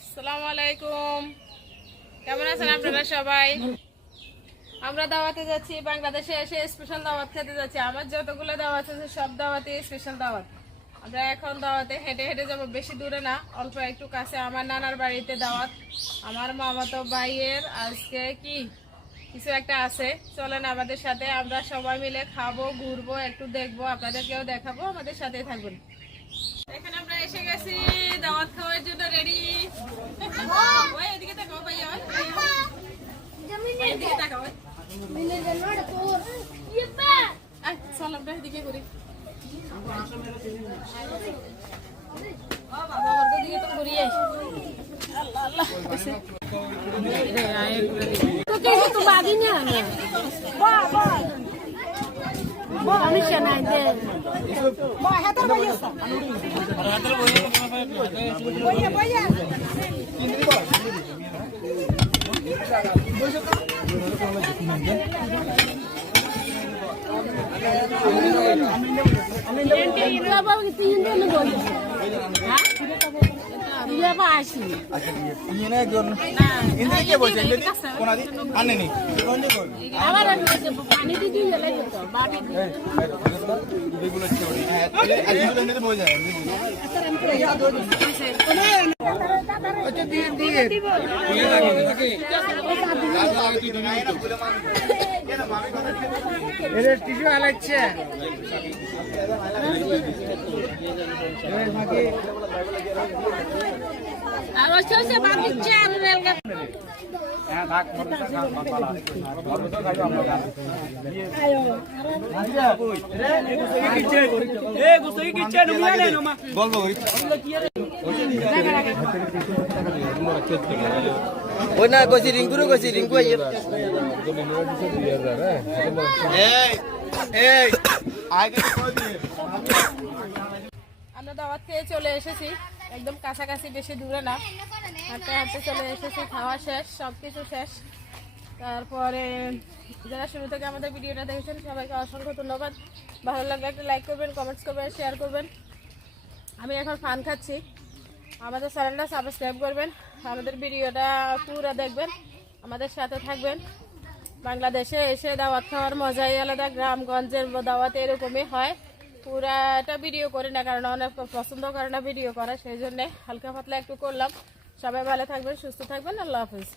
আসসালামু আলাইকুম, কেমন আছেন আপনারা সবাই? আমরা দাওয়াতে যাচ্ছি, বাংলাদেশে এসে স্পেশাল দাওয়াত খেতে যাচ্ছি। আমার যতগুলো দাওয়াত আছে সব দাওয়াতে স্পেশাল দাওয়াত। আমরা এখন দাওয়াতে হেঁটে হেঁটে যাবো, বেশি দূরে না, অল্প একটু কাছে। আমার নানার বাড়িতে দাওয়াত, আমার মামাতো ভাইয়ের আজকে কি কিছু একটা আছে। চলেন আমাদের সাথে, আমরা সবাই মিলে খাবো, ঘুরবো, একটু দেখবো, আপনাদেরকেও দেখাবো, আমাদের সাথে থাকবেন। এখানে আমরা এসে গেছি দাওয়াত খাওয়ার জন্য, রেডি। ওই এদিকে তাকাও ভাইয়া, এদিকে তাকাও। চল আমরা এদিকে করি। দিকে তো ঘুরিয়ে আল্লাহ আল্লাহ তো বাদি না আমি শোনাই দে হাতের বইয়া বইয়া টিস্যু আলাচ্ছে আর ওসে বাদ দিচ্ছে আর রেলগা ওই না কইছি রিঙ্কুরও কইছি রিঙ্কু আইয়ে আমরা দাওয়াত খেয়ে চলে এসেছি, একদম কাছাকাছি, বেশি দূরে না, হাঁটতে হাঁটতে চলে এসেছি। খাওয়া শেষ, সব কিছু শেষ। তারপরে যারা শুরু থেকে আমাদের ভিডিওটা দেখেছেন সবাইকে অসংখ্য ধন্যবাদ। ভালো লাগলে একটা লাইক করবেন, কমেন্টস করবেন, শেয়ার করবেন। আমি এখন পান খাচ্ছি। আমাদের চ্যানেলটা সাবস্ক্রাইব করবেন, আমাদের ভিডিওটা পুরো দেখবেন, আমাদের সাথে থাকবেন। বাংলাদেশে এসে দাওয়াত খাওয়ার মজাই আলাদা, গ্রামগঞ্জের দাওয়াত এরকমই হয়। পুরাটা ভিডিও করি না, কারণ অনেক পছন্দ করে না ভিডিও করা, সেই জন্যে হালকা পাতলা একটু করলাম। সবাই ভালো থাকবেন, সুস্থ থাকবেন, আল্লাহ হাফিজ।